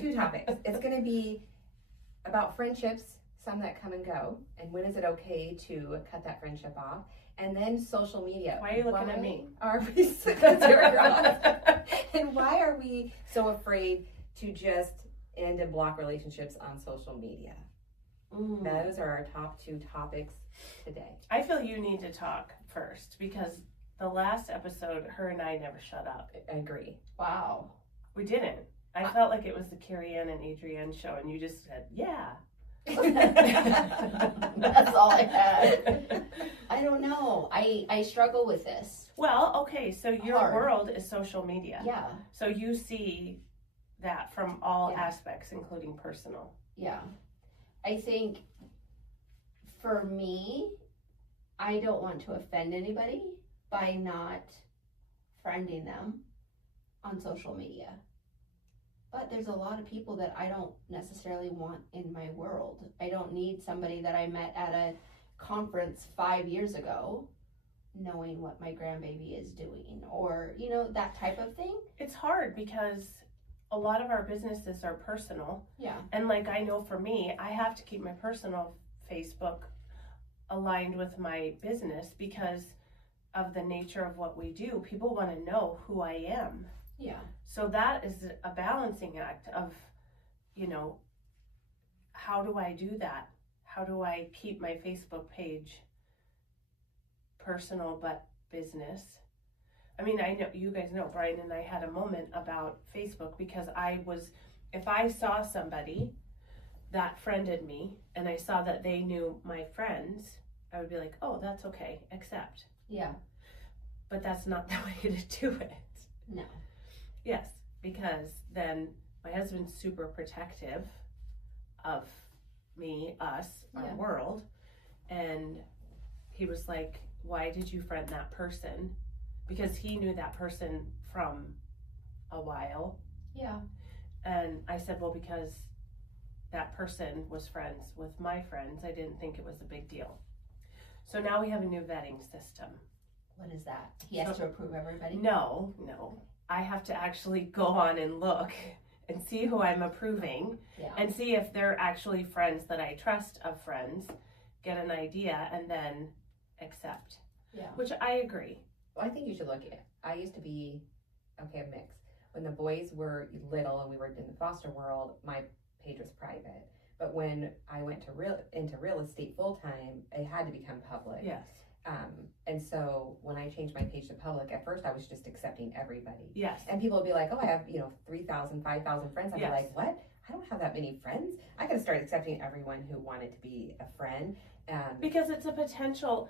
2 topics. It's going to be about friendships, some that come and go, and when is it okay to cut that friendship off? And then social media. Why are you looking at me? Are we and why are we so afraid to just end and block relationships on social media? Those are our top 2 topics today. I feel you need to talk first because the last episode, her and I never shut up. I agree. Wow. We didn't. I felt like it was the Carrie Ann and Adrienne show, and you just said, yeah. That's all I had. I don't know. I struggle with this. Well, okay, so your Hard. world is social media. Yeah. So you see that from all Yeah. aspects, including personal. Yeah. I think for me, I don't want to offend anybody by not friending them on social media. But there's a lot of people that I don't necessarily want in my world. I don't need somebody that I met at a conference 5 years ago knowing what my grandbaby is doing or, you know, that type of thing. It's hard because a lot of our businesses are personal. Yeah. And like I know for me, I have to keep my personal Facebook aligned with my business because of the nature of what we do. People want to know who I am. Yeah. So that is a balancing act of, you know, how do I do that? How do I keep my Facebook page personal but business? I mean, I know you guys know Brian and I had a moment about Facebook because if I saw somebody that friended me and I saw that they knew my friends, I would be like, oh, that's okay, accept. Yeah. But that's not the way to do it. No. Yes, because then my husband's super protective of me, us, our world. And he was like, why did you friend that person? Because he knew that person from a while. Yeah. And I said, well, because that person was friends with my friends, I didn't think it was a big deal. So now we have a new vetting system. What is that? He has to approve everybody? No. I have to actually go on and look and see who I'm approving and see if they're actually friends that I trust of friends, get an idea, and then accept. Yeah. Which I agree. Well, I think you should look at it. I used to be, a mix. When the boys were little and we were in the foster world, my page was private. But when I went into real estate full time, it had to become public. Yes. And so when I changed my page to public, at first I was just accepting everybody. Yes. And people would be like, oh, I have, 3,000, 5,000 friends. I'd be like, what? I don't have that many friends. I got to start accepting everyone who wanted to be a friend. Because it's a potential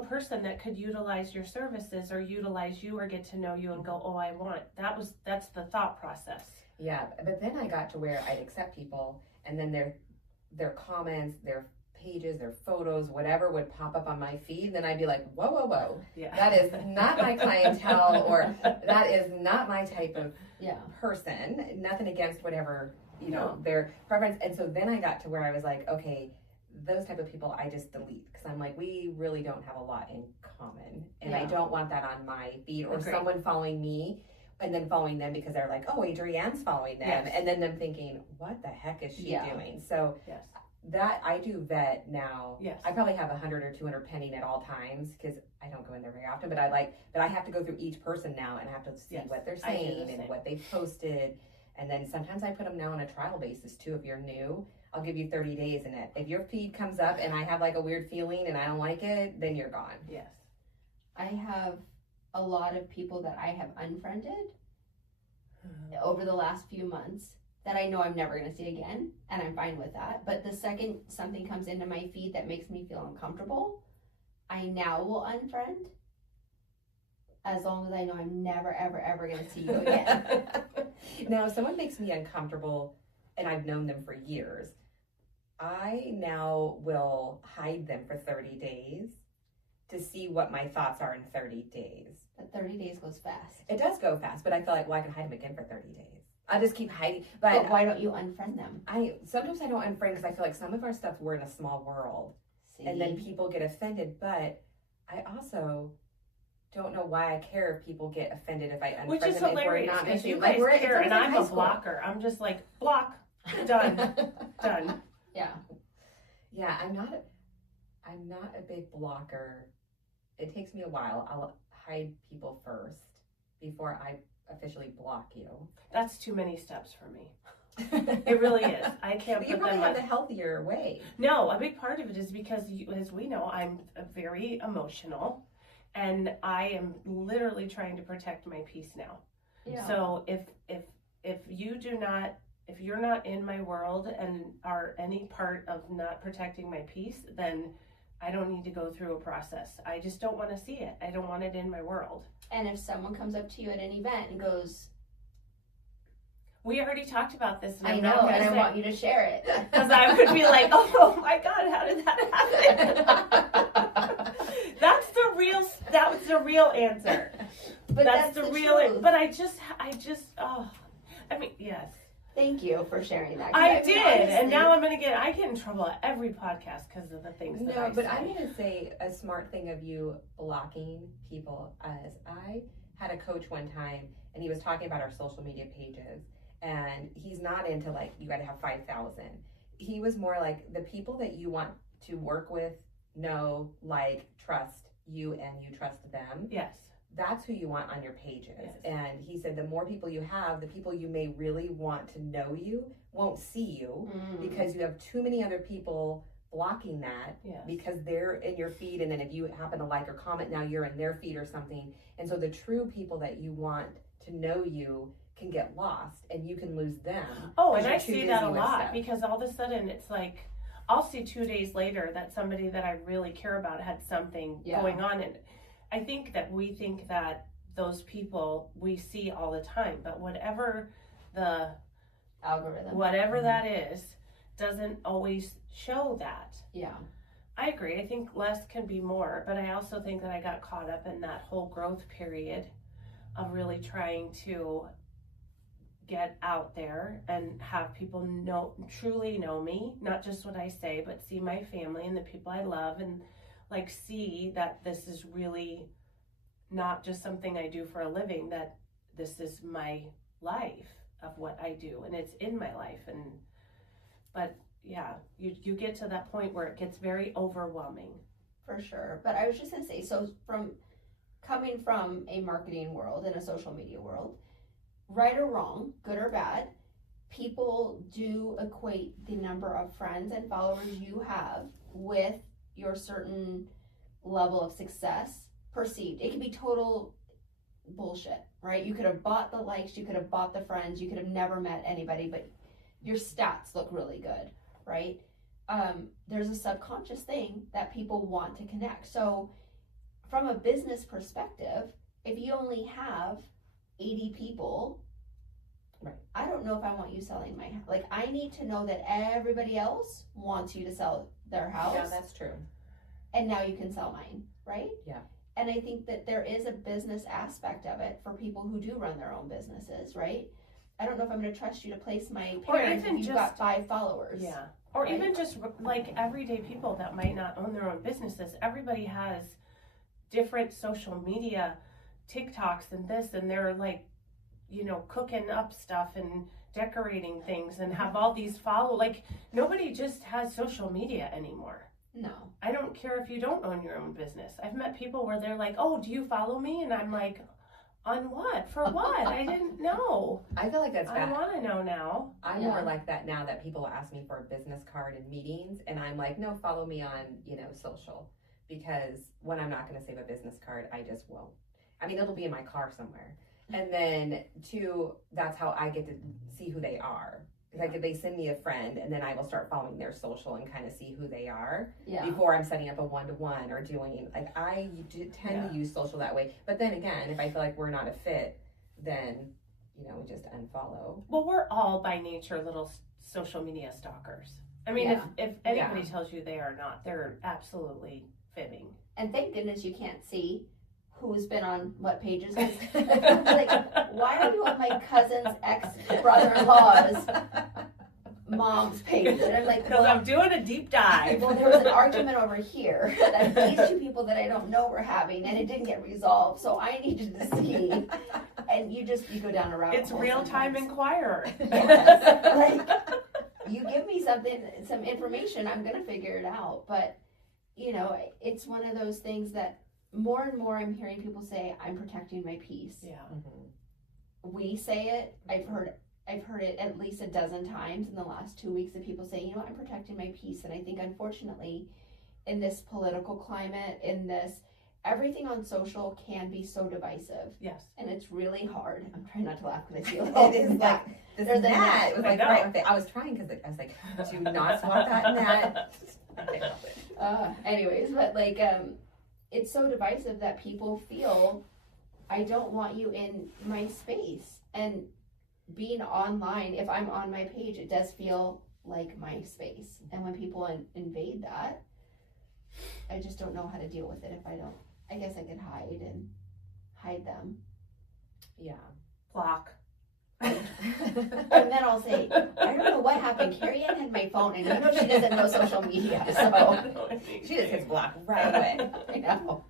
person that could utilize your services or utilize you or get to know you and go, oh, that's the thought process. Yeah. But then I got to where I'd accept people and then their comments, their pages, their photos, whatever would pop up on my feed, then I'd be like, whoa. Yeah. That is not my clientele or that is not my type of person. Nothing against whatever, their preference. And so then I got to where I was like, okay, those type of people I just delete because I'm like, we really don't have a lot in common. And I don't want that on my feed or someone following me and then following them because they're like, oh, Adrienne's following them. Yes. And then them thinking, what the heck is she doing? So that I do vet now. Yes. I probably have 100 or 200 pending at all times because I don't go in there very often, but I have to go through each person now and I have to see what they're saying and what they've posted. And then sometimes I put them now on a trial basis too. If you're new, I'll give you 30 days in it. If your feed comes up and I have like a weird feeling and I don't like it, then you're gone. Yes. I have a lot of people that I have unfriended over the last few months that I know I'm never going to see again, and I'm fine with that. But the second something comes into my feed that makes me feel uncomfortable, I now will unfriend as long as I know I'm never, ever, ever going to see you again. Now, if someone makes me uncomfortable and I've known them for years, I now will hide them for 30 days to see what my thoughts are in 30 days. But 30 days goes fast. It does go fast, but I feel like, well, I can hide them again for 30 days. I just keep hiding. But why don't you unfriend them? Sometimes I don't unfriend because I feel like some of our stuff, we're in a small world. See? And then people get offended. But I also don't know why I care if people get offended if I unfriend them. Which is hilarious because you like, guys care and I'm a blocker. I'm just like, block, done, done. Yeah. Yeah, I'm not a big blocker. It takes me a while. I'll hide people first before I officially block you. That's too many steps for me. It really is. I can't. But you probably have the healthier way. No, a big part of it is because, as we know, I'm very emotional, and I am literally trying to protect my peace now. Yeah. So if you're not in my world and are any part of not protecting my peace, then I don't need to go through a process. I just don't want to see it. I don't want it in my world. And if someone comes up to you at an event and goes, we already talked about this. And I know, and I want you to share it. Because I would be like, oh my God, how did that happen? That was the real answer. But that's the real, truth. but yes. Thank you for sharing that. I did, honestly, and now I get in trouble at every podcast because of the things that I say. No, but I'm going to say a smart thing of you blocking people is I had a coach one time, and he was talking about our social media pages, and he's not into like, you got to have 5,000. He was more like the people that you want to work with, know, like, trust you, and you trust them. Yes. That's who you want on your pages. Yes. And he said the more people you have, the people you may really want to know you won't see you because you have too many other people blocking that because they're in your feed, and then if you happen to like or comment, now you're in their feed or something. And so the true people that you want to know you can get lost, and you can lose them. Oh, and I see that a lot because all of a sudden it's like I'll see 2 days later that somebody that I really care about had something going on, and I think that we think that those people we see all the time, but whatever the algorithm, whatever that is, doesn't always show that. Yeah. I agree. I think less can be more, but I also think that I got caught up in that whole growth period of really trying to get out there and have people truly know me, not just what I say, but see my family and the people I love, and like see that this is really not just something I do for a living, that this is my life of what I do, and it's in my life. But yeah, you get to that point where it gets very overwhelming. For sure. But I was just gonna say, so coming from a marketing world and a social media world, right or wrong, good or bad, people do equate the number of friends and followers you have with your certain level of success perceived. It can be total bullshit, right? You could have bought the likes, you could have bought the friends, you could have never met anybody, but your stats look really good, right? There's a subconscious thing that people want to connect. So from a business perspective, if you only have 80 people, right, I don't know if I want you selling my house. Like, I need to know that everybody else wants you to sell their house. Yeah, that's true. And now you can sell mine, right? Yeah. And I think that there is a business aspect of it for people who do run their own businesses, right? I don't know if I'm going to trust you to place my parents if you've got 5 followers. Yeah. Or right? Even just like everyday people that might not own their own businesses. Everybody has different social media, TikToks and this, and they're like, cooking up stuff and decorating things and have all these like nobody just has social media anymore. No. I don't care if you don't own your own business. I've met people where they're like, oh, do you follow me? And I'm like, on what? For what? I didn't know. I feel like that's bad. I want to know now. I'm more like that now, that people ask me for a business card in meetings, and I'm like, no, follow me on, social. Because when I'm not going to save a business card, I just won't. I mean, it'll be in my car somewhere. And then 2, that's how I get to see who they are. Like, if they send me a friend, and then I will start following their social and kind of see who they are before I'm setting up a one-to-one or doing, like, I tend to use social that way. But then again, if I feel like we're not a fit, then, we just unfollow. Well, we're all by nature little social media stalkers. I mean, if anybody tells you they are not, they're absolutely fibbing. And thank goodness you can't see who's been on what pages. Like, why are you on my cousin's ex-brother-in-law's mom's page. And I'm like, because I'm doing a deep dive. Well, there was an argument over here that these two people that I don't know were having, and it didn't get resolved. So I needed to see. And you go down a rabbit hole. It's real-time Inquirer. Yes. Like, you give me some information, I'm going to figure it out. But, it's one of those things that more and more I'm hearing people say, I'm protecting my peace. Yeah. Mm-hmm. We say it. I've heard it at least a dozen times in the last 2 weeks of people saying, I'm protecting my peace. And I think, unfortunately, in this political climate, everything on social can be so divisive. Yes. And it's really hard. I'm trying not to laugh because I feel it is like, there's the net. It was like, right, I was trying because I was like, do not swat that net. Anyways, but it's so divisive that people feel, I don't want you in my space. And being online, if I'm on my page, it does feel like my space. And when people invade that, I just don't know how to deal with it if I don't. I guess I could hide them. Yeah. Block. And then I'll say, I don't know what happened. Carrie Ann had my phone, and she doesn't know social media, so she just hits block right away. I know.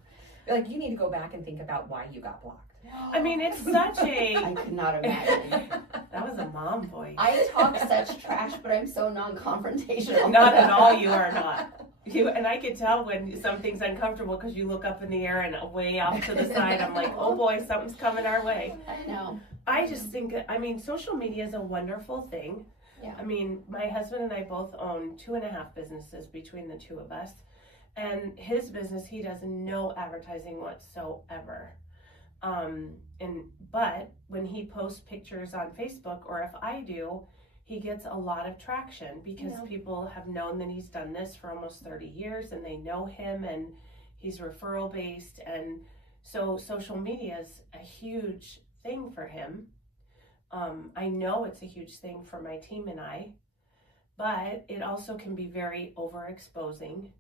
You're like, you need to go back and think about why you got blocked. I mean, it's such a... I could not imagine. That was a mom voice. I talk such trash, but I'm so non-confrontational. Not at all, you are not. And I can tell when something's uncomfortable because you look up in the air and way off to the side. I'm like, oh boy, something's coming our way. I know. I just think, social media is a wonderful thing. Yeah. My husband and I both own 2.5 businesses between the two of us. And his business, he does no advertising whatsoever. But when he posts pictures on Facebook, or if I do, he gets a lot of traction because people have known that he's done this for almost 30 years and they know him and he's referral based. And so social media is a huge thing for him. I know it's a huge thing for my team and I, but it also can be very overexposing.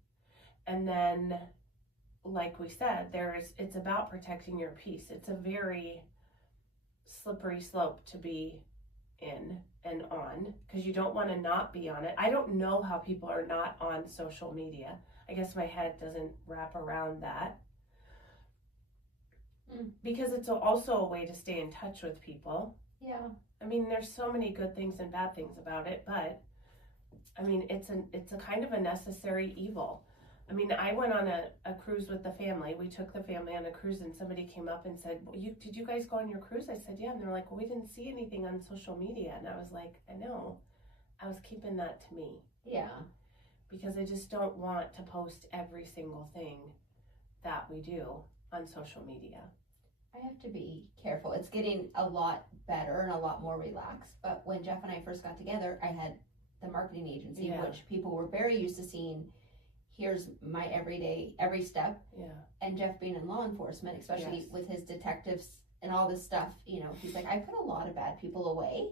And then, like we said, it's about protecting your peace. It's a very slippery slope to be in and on because you don't want to not be on it. I don't know how people are not on social media. I guess my head doesn't wrap around that. Because it's also a way to stay in touch with people. Yeah. There's so many good things and bad things about it, but it's a kind of a necessary evil. I went on a cruise with the family. We took the family on a cruise and somebody came up and said, did you guys go on your cruise? I said, yeah. And they were like, well, we didn't see anything on social media. And I was like, I know. I was keeping that to me. Yeah. Because I just don't want to post every single thing that we do on social media. I have to be careful. It's getting a lot better and a lot more relaxed. But when Jeff and I first got together, I had the marketing agency, which people were very used to seeing. Here's my every step. Yeah. And Jeff being in law enforcement, especially with his detectives and all this stuff, he's like, I put a lot of bad people away.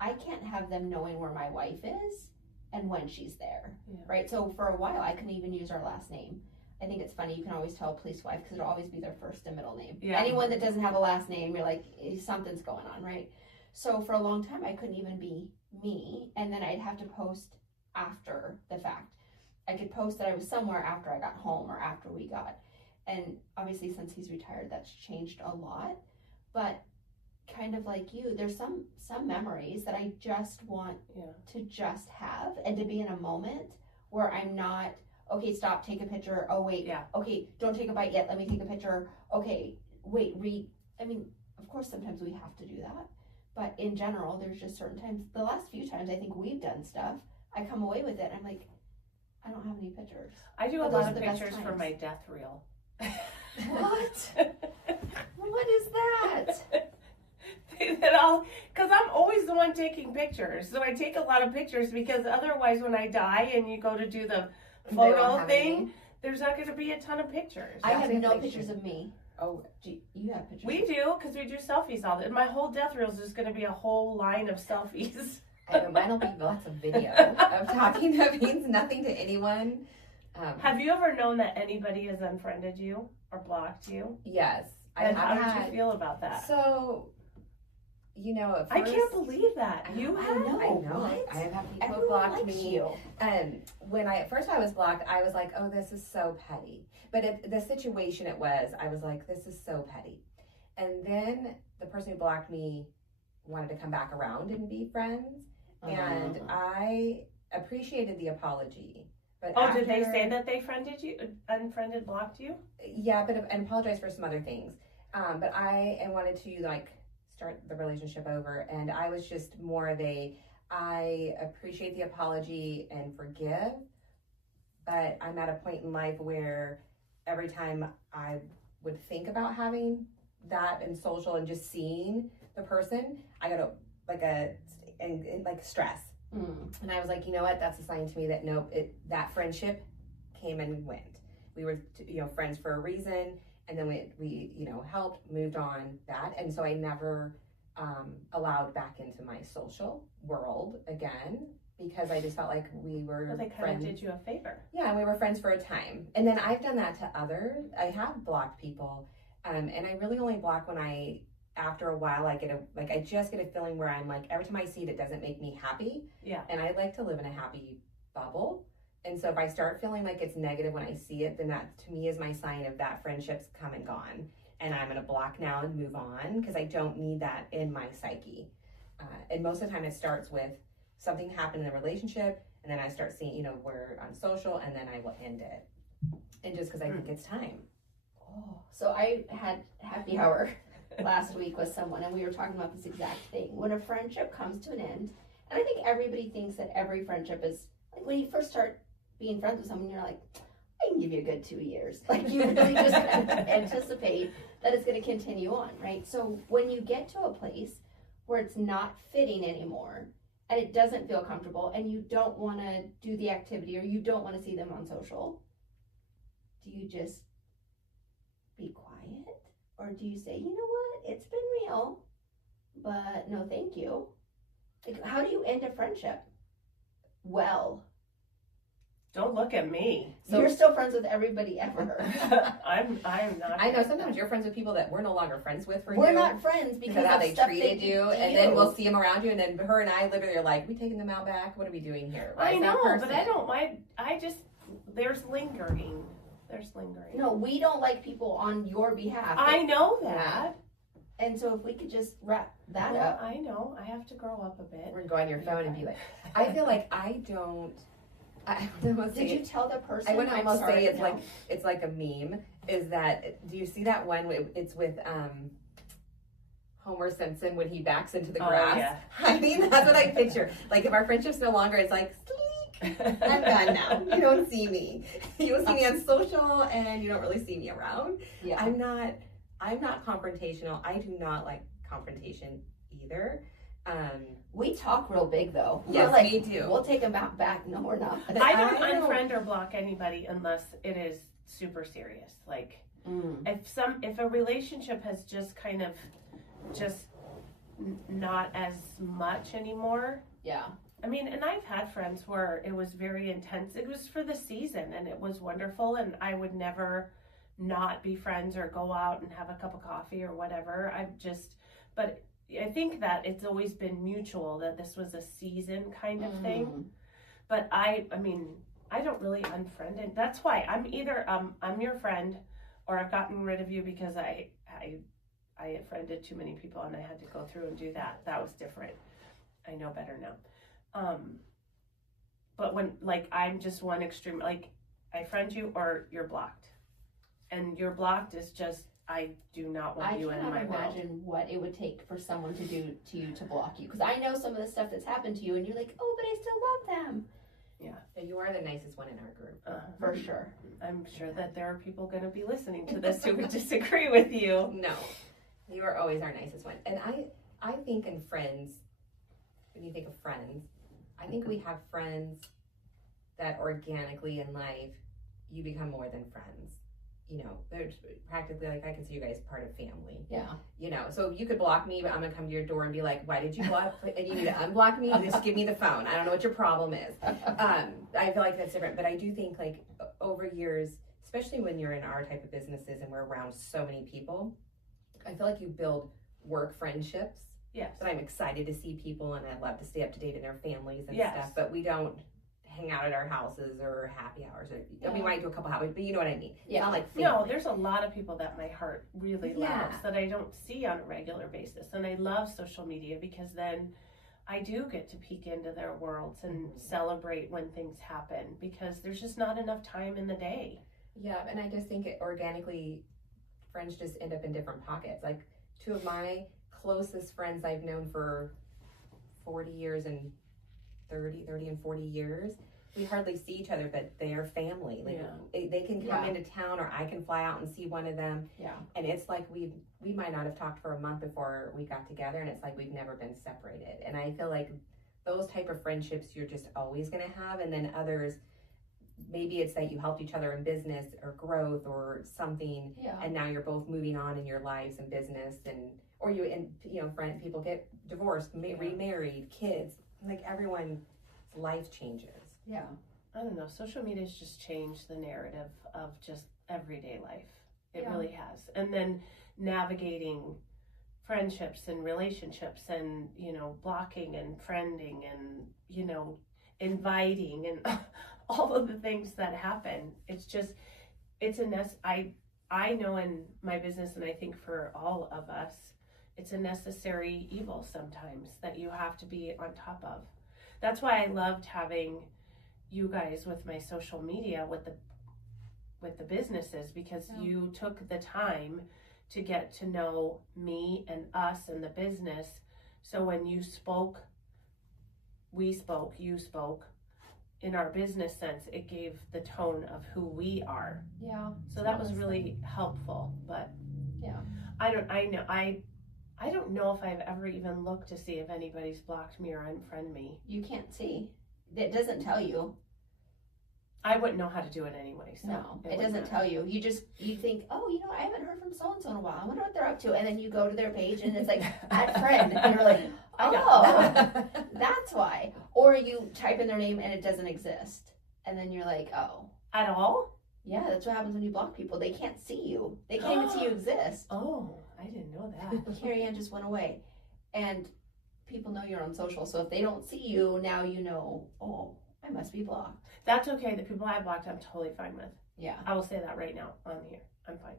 I can't have them knowing where my wife is and when she's there. Yeah. Right? So for a while, I couldn't even use our last name. I think it's funny. You can always tell a police wife because it'll always be their first and middle name. Yeah. Anyone that doesn't have a last name, you're like, something's going on, right? So for a long time, I couldn't even be me. And then I'd have to post after the fact. I could post that I was somewhere after I got home or after we got. And obviously, since he's retired, that's changed a lot. But kind of like you, there's some memories that I just want to just have and to be in a moment where I'm not, okay, stop, take a picture. Oh, wait. Yeah. Okay, don't take a bite yet. Let me take a picture. Okay, wait, read. Of course, sometimes we have to do that. But in general, there's just certain times. The last few times I think we've done stuff, I come away with it. I'm like, I don't have any pictures. I do a lot of pictures for my death reel. What? What is that? Because I'm always the one taking pictures. So I take a lot of pictures because otherwise when I die and you go to do the photo thing, there's not going to be a ton of pictures. I have no pictures of me. Oh, you have pictures? We do, because we do selfies all the time. My whole death reel is just going to be a whole line of selfies. I know, mine will be lots of video of talking that means nothing to anyone. Have you ever known that anybody has unfriended you or blocked you? Yes. And how did you feel about that? So, you know, at I first, can't believe that. You have? I know. What? I have had people Everyone block likes me. you. And when at first I was blocked, I was like, oh, this is so petty. But the situation it was, I was like, this is so petty. And then the person who blocked me wanted to come back around and be friends. And I appreciated the apology. But did they say that they unfriended, blocked you? Yeah, and apologized for some other things. But I wanted to like start the relationship over, and I was just more of I appreciate the apology and forgive, but I'm at a point in life where every time I would think about having that in social and just seeing the person, I got like stress. And I was like, you know what? That's a sign to me that nope, that friendship came and went. We were, friends for a reason, and then we helped, moved on that, and so I never allowed back into my social world again because I just felt like we were Well, they kind of did you a favor. Yeah, and we were friends for a time, and then I've done that to others. I have blocked people, and I really only block when after a while, I just get a feeling where I'm like, every time I see it, it doesn't make me happy. Yeah. And I like to live in a happy bubble. And so if I start feeling like it's negative when I see it, then that to me is my sign of that friendship's come and gone. And I'm going to block now and move on because I don't need that in my psyche. And most of the time it starts with something happened in the relationship. And then I start seeing, we're on social, and then I will end it. And just because I think it's time. Oh, so I had happy hour last week with someone, and we were talking about this exact thing. When a friendship comes to an end, and I think everybody thinks that every friendship is like when you first start being friends with someone, you're like, I can give you a good 2 years. Like you really just kind of anticipate that it's going to continue on, right? So when you get to a place where it's not fitting anymore and it doesn't feel comfortable and you don't want to do the activity or you don't want to see them on social, do you just be quiet? Or do you say, you know what, it's been real, but no thank you? Like, how do you end a friendship? Well, don't look at me. So you're still friends with everybody ever. I'm not. I know sometimes you're friends with people that we're no longer friends with We're not friends because how of they stuff treated they you, do and then we'll see them around you, and then her and I literally are like, we taking them out back? What are we doing here? Why I know, but I don't mind. There's lingering. No, we don't like people on your behalf. I know that. And so if we could just wrap that Well, up. I know. I have to grow up a bit. Or go on your phone and be like, I feel like I Did you tell the person? I would almost say no. it's like a meme. Is that, do you see that one? It's with Homer Simpson when he backs into the grass. Yeah. I mean, that's what I picture. Like if our friendship's no longer, it's like, I'm done now. You don't see me. You don't see me on social, and you don't really see me around. Yeah. I'm not confrontational. I do not like confrontation either. We talk real big though. Yes, like, we do. We'll take them back. No, we're not. I don't unfriend or block anybody unless it is super serious. Like if a relationship has just kind of not as much anymore. Yeah. I mean, and I've had friends where it was very intense. It was for the season and it was wonderful, and I would never not be friends or go out and have a cup of coffee or whatever. But I think that it's always been mutual, that this was a season kind of thing. But I mean, I don't really unfriend it. That's why I'm either I'm your friend, or I've gotten rid of you because I friended too many people and I had to go through and do that. That was different. I know better now. But when, like, I'm just one extreme, like, I friend you or you're blocked. And you're blocked is just, I do not want you in my world. I cannot imagine what it would take for someone to do to you to block you. Because I know some of the stuff that's happened to you and you're like, oh, but I still love them. Yeah, you are the nicest one in our group. For sure. I'm sure that there are people going to be listening to this who would disagree with you. No, you are always our nicest one. And I think in friends, when you think of friends, I think we have friends that organically in life, you become more than friends. You know, they're practically, like, I consider you guys part of family. Yeah. You know, so you could block me, but I'm going to come to your door and be like, why did you block? And you need to unblock me, just give me the phone. I don't know what your problem is. I feel like that's different. But I do think, like, over years, especially when you're in our type of businesses and we're around so many people, I feel like you build work friendships Yes. That I'm excited to see people and I love to stay up to date in their families and Yes. stuff. But we don't hang out at our houses or happy hours. Or, we might do a couple hours, but you know what I mean. Yeah. It's not like No, there's a lot of people that my heart really Yeah. loves that I don't see on a regular basis. And I love social media because then I do get to peek into their worlds and celebrate when things happen because there's just not enough time in the day. Yeah, and I just think it organically, friends just end up in different pockets. Like 2 of my closest friends I've known for 40 years and 30 and 40 years, we hardly see each other, but they're family. Like they can come into town or I can fly out and see one of them. Yeah. And it's like we might not have talked for a month before we got together, and it's like we've never been separated. And I feel like those type of friendships you're just always going to have. And then others, maybe it's that you helped each other in business or growth or something, and now you're both moving on in your lives and business, or friend people get divorced, remarried, kids. Like everyone's life changes. Yeah. I don't know. Social media has just changed the narrative of just everyday life. It really has. And then navigating friendships and relationships and, blocking and friending and, inviting and all of the things that happen. I know in my business, and I think for all of us, it's a necessary evil sometimes that you have to be on top of. That's why I loved having you guys with my social media with the businesses, because you took the time to get to know me and us and the business. So when you spoke, we spoke, you spoke, in our business sense, it gave the tone of who we are. Yeah. So that was really helpful. But I don't know if I've ever even looked to see if anybody's blocked me or unfriended me. You can't see. It doesn't tell you. I wouldn't know how to do it anyway. So no, it doesn't tell you. You think, oh, I haven't heard from so-and-so in a while. I wonder what they're up to. And then you go to their page and it's like, add friend. And you're like, oh, that's why. Or you type in their name and it doesn't exist. And then you're like, oh. At all? Yeah, that's what happens when you block people. They can't see you. They can't even see you exist. Oh, I didn't know that. Carrie Ann just went away. And people know you're on social. So if they don't see you, now you know, oh, I must be blocked. That's okay. The people I blocked, I'm totally fine with. Yeah. I will say that right now on here. I'm fine.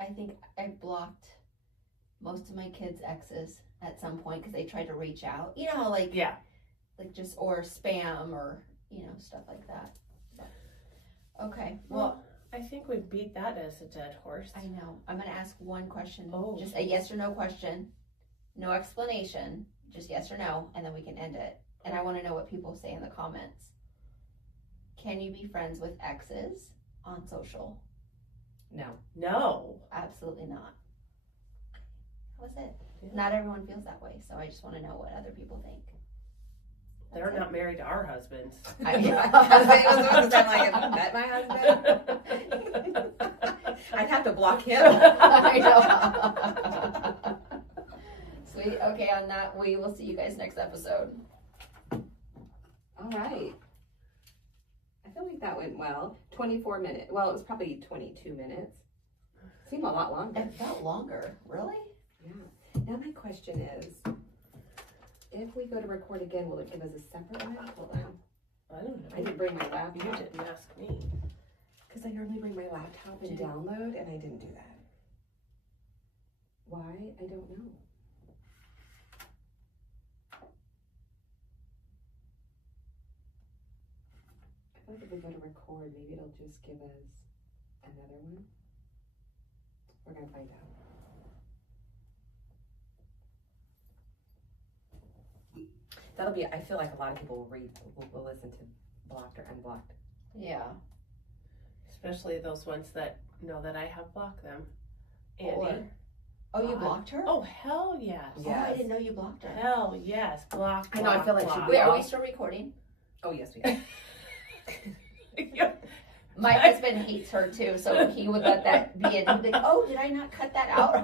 I think I blocked most of my kids' exes at some point because they tried to reach out. Or spam or, stuff like that. But, okay. Well, I think we beat that as a dead horse. I know. I'm going to ask one question. Oh. Just a yes or no question. No explanation. Just yes or no. And then we can end it. And I want to know what people say in the comments. Can you be friends with exes on social? No. Absolutely not. That was it. Yeah. Not everyone feels that way, so I just want to know what other people think. They're not married to our husbands. I was like, have you met my husband? I'd have to block him. I know. Sweet. Okay, on that, we will see you guys next episode. All right. I feel like that went well. 24 minutes. Well, it was probably 22 minutes. Seemed a lot longer. It felt longer. Really? Yeah. Now my question is, if we go to record again, will it give us a separate one? Hold on. I don't know. I didn't bring my laptop. You didn't ask me. Because I normally bring my laptop and download, and I didn't do that. Why? I don't know. I feel like if we go to record, maybe it'll just give us another one. We're going to find out. That'll be, I feel like a lot of people will listen to blocked or unblocked. Yeah. Especially those ones that know that I have blocked them. Andy. Oh, you blocked her? Oh, hell yes. Oh, I didn't know you blocked her. Hell yes. Blocked. I know, I feel like Wait, are we still recording? Oh, yes, we are. My husband hates her too, so he would let that be in. He'd be like, oh, did I not cut that out?